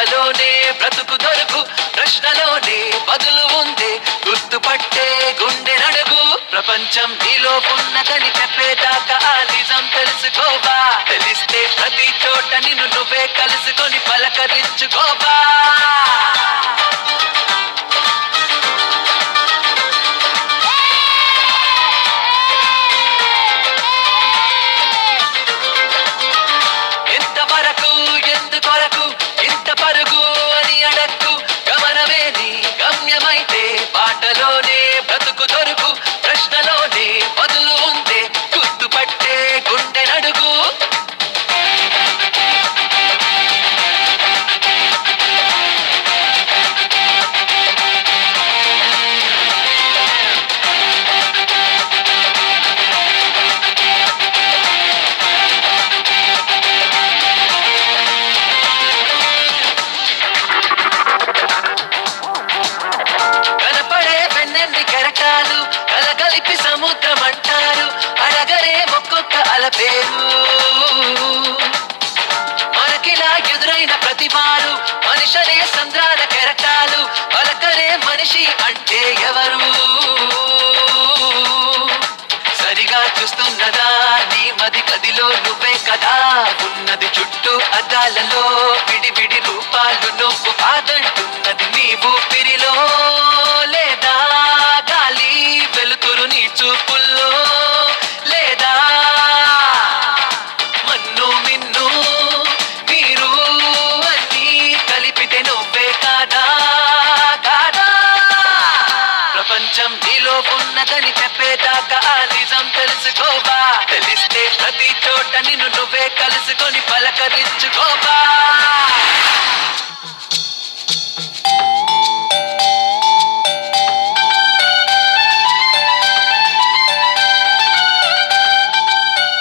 బాటలోనే బ్రతుకు దొరుకు, ప్రశ్నలోనే బదులు ఉందే, గుర్తుపట్టే గుండె నడుగు. ప్రపంచం నీలో ఉన్నదని చెప్పేదాకా ఆ నిజం తెలుసుకోవా, తెలిస్తే ప్రతి చోట నిన్ను నువ్వే కలుసుకొని పలకరించుకోవా. ఎంతవరకు ఎందుకొరకు ఇంత పరుగు అని అడక్కు, గమనమే నీ గమ్యమైతే బాటలోనే బ్రతుకు దొరుకు, ప్రశ్నలోనే బదులు ఉందే, గుర్తుపట్టే గుండె నడుగు. కనపడే వెన్నెన్ని కెరటాలు కలగలిపి సముద్రం అంటారు, అడగరే ఒక్కొక్క అలపేరు. మనకిలా ఎదురైన ప్రతివారు మనిషనే సంద్రాల కెరటాలు, పలకరే మనిషి అంటే ఎవరు? సరిగా చూస్తున్నదా నీ మది గదిలో నువ్వే కదా ఉన్నది, చుట్టూ అద్దాలలో విడివిడి రూపాలు నువ్వు కాదంటున్నది నీ ఊపిరిలో, లేదా గాలి వెలుతురు నీ చూపుల్లో, లేదా మన్ను మిన్ను మీరు అన్నీ కలిపితే నువ్వే కాదా కాదా. ప్రపంచం నీలో ఉన్నదని చెప్పేదాకా ఆ నిజం తెలుసుకోవా, తెలిస్తే ప్రతి చోట నిన్ను నువ్వే కలుసుకొని పలకరించుకోవా.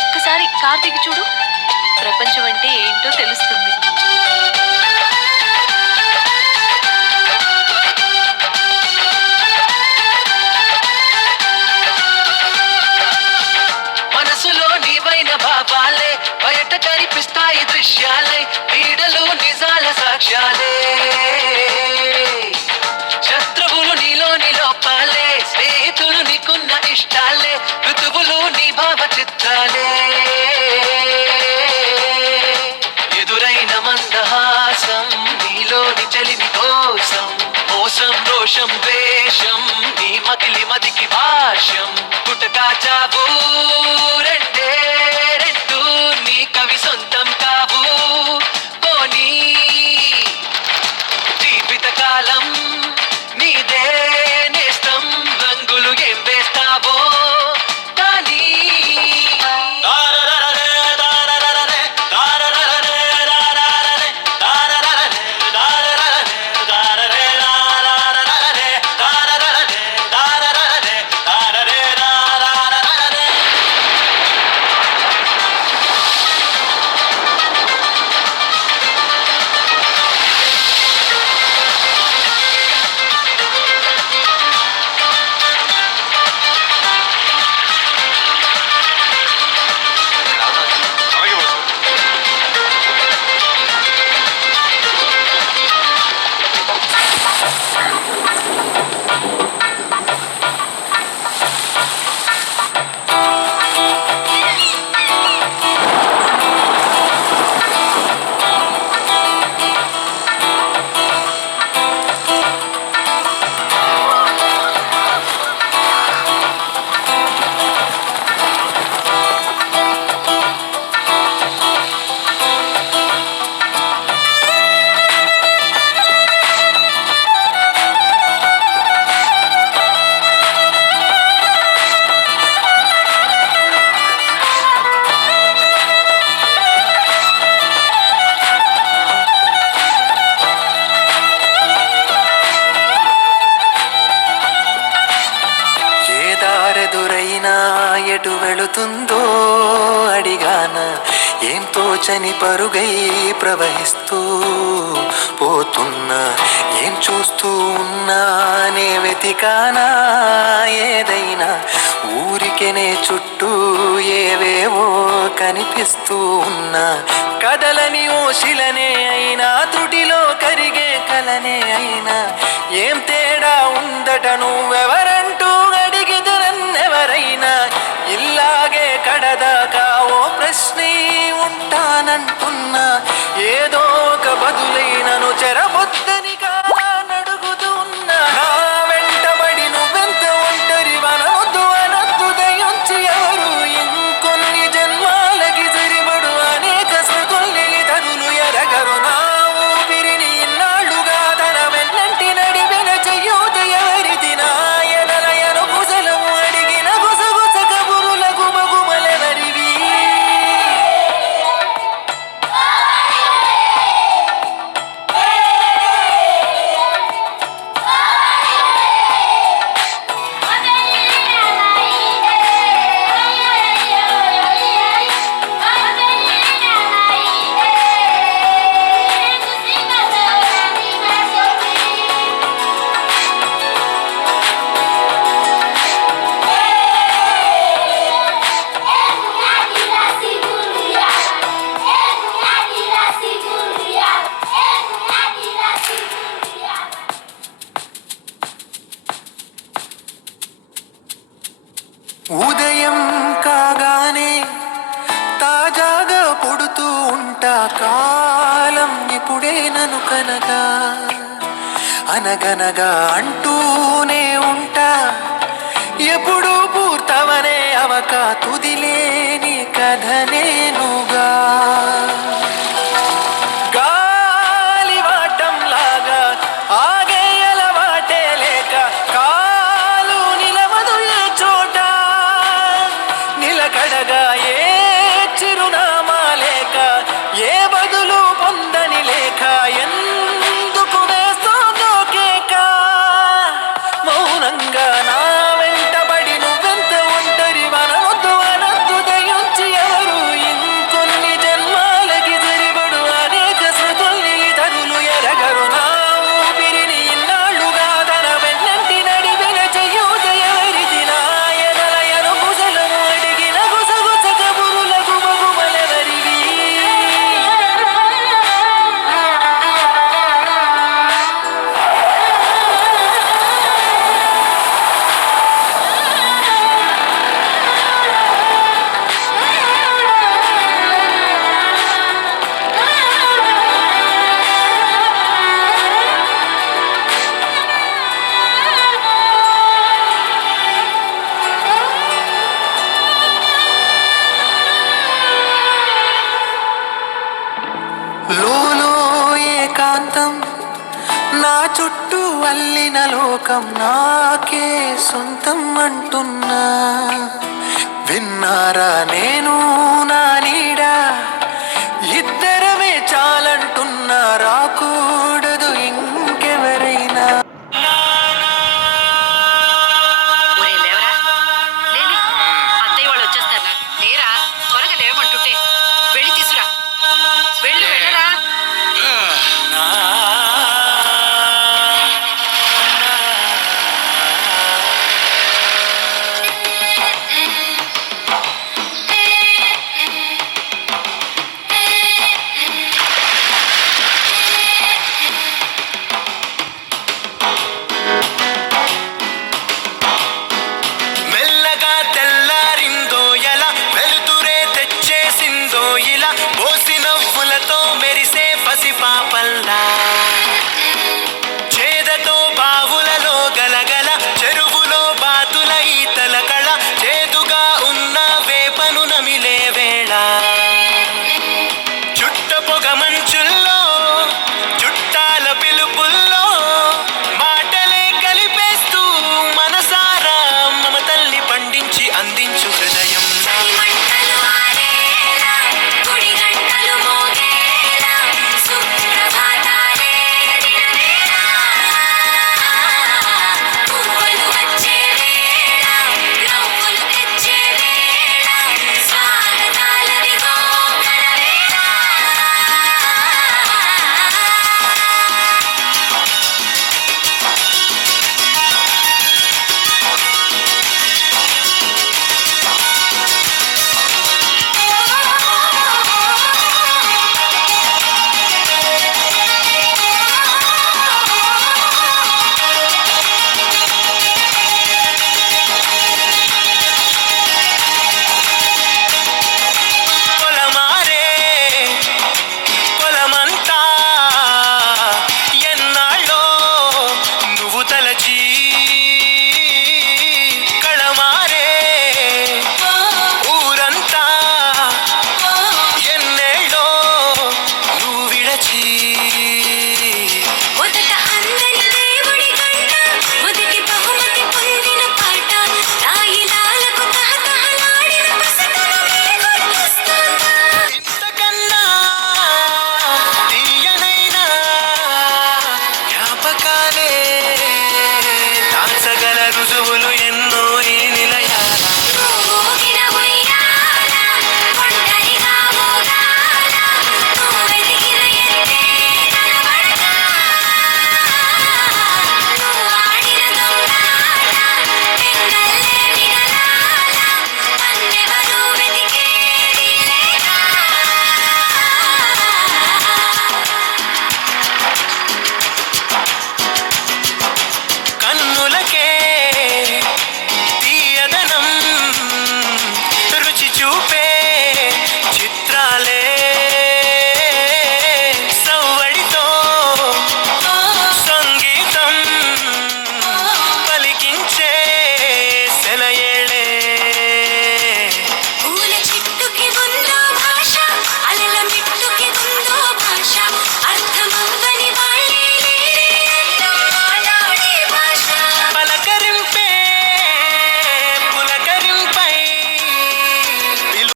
ఒక్కసారి కార్తీక్ చూడు, ప్రపంచం అంటే ఏంటో తెలుస్తుంది. మనసులో నీవైన భావాలే బయట కనిపిస్తాయి దృశ్యాలే, నీడలు నిజాల సాక్ష్యాలే. శత్రువులు నీలోని లోపాలే, స్నేహితులు నీకున్న ఇష్టాలే, ఋతువులు నీ భావ చిత్రాలే. ఎదురైన మందహాసం నీలోని చలిమి కోసం, మోసం రోషం ద్వేషం నీ మకిలి మదికి భాష్యం, పుటకా చావు రెండే రెండు నీ కవి సొంతం కావు. పోనీ జీవిత కాలం నీదే నేస్తం, రంగులు ఏం వేస్తావో కానీ. ఎటు వెళుతుందో అడిగాన, ఏం తోచని పరుగై ప్రవహిస్తూ పోతున్నా, ఏం చూస్తూ ఉన్నానే వెతికానా ఏదైనా, ఊరికెనే చుట్టూ ఏవేవో కనిపిస్తూ ఉన్నా కదలని ఓ శిలనే అయినా త్రుటిలో కరిగే కలనే అయినా ఏం తేడా ఉందట నువ్వెవరంటూ అడిగితే నన్నెవరైనా ఇల్లాగే కడదాకా ఓ ప్రశ్నే ఉంటానంటున్నా ఏదో ఒక బదులైనను చెరబొద్దని కానడుగుతూ ఉన్నా నా వెంటబడి నువ్వెంత ఒంటరి వనవద్దు అనద్దు దయించి ఎవరు ఇంకొన్ని జన్మాలకి సరిపడు అనేక స్మృతుల్ని తరులు ఎరగరు నా ఊపిరిని ఇన్నాళ్ళుగా తన వెన్నంటి నడిపెన చెయ్యూత ఎవరిది నాయనలయను కుశలము అడిగిన గుసగుస కబురుల గుమగుమలెవరివి ఉదయం కాగానే తాజాగా పుడుతూ ఉంటా కాలం ఇప్పుడే నన్ను కనగా అనగనగా అంటూనే ఉంటా ఎప్పుడు పూర్తవనే అవక తుదిలేని కథ నేనుగా గాలివాటంలాగా ఆగే అలవాటే లేక కాలు నిలవదు ఏ చోట నిలకడగా ఏ చిరునామా లేక ఏ బదులు పొందని లేక ఎందుకు వేస్తోందో కేక మౌనంగా నా వెంటబడి నువ్వెంత ఒంటరి వనవద్దు అనద్దు దయించి ఎవరు ఇంకొన్ని జన్మాలకి సరిపడు అనేక స్మృతుల్ని తరులు ఎరగరు నా ఊపిరిని ఇన్నాళ్ళుగా తన వెన్నంటి నడిపిన చెయ్యూత ఎవరిది నాయనలయను కుశలము అడిగిన గుసగుస కబురుల గుమగుమలెవరివి లోలో ఏకాంతం నా చుట్టూ అల్లిన లోకం నాకే సొంతం అంటున్నా విన్నారా నేను నా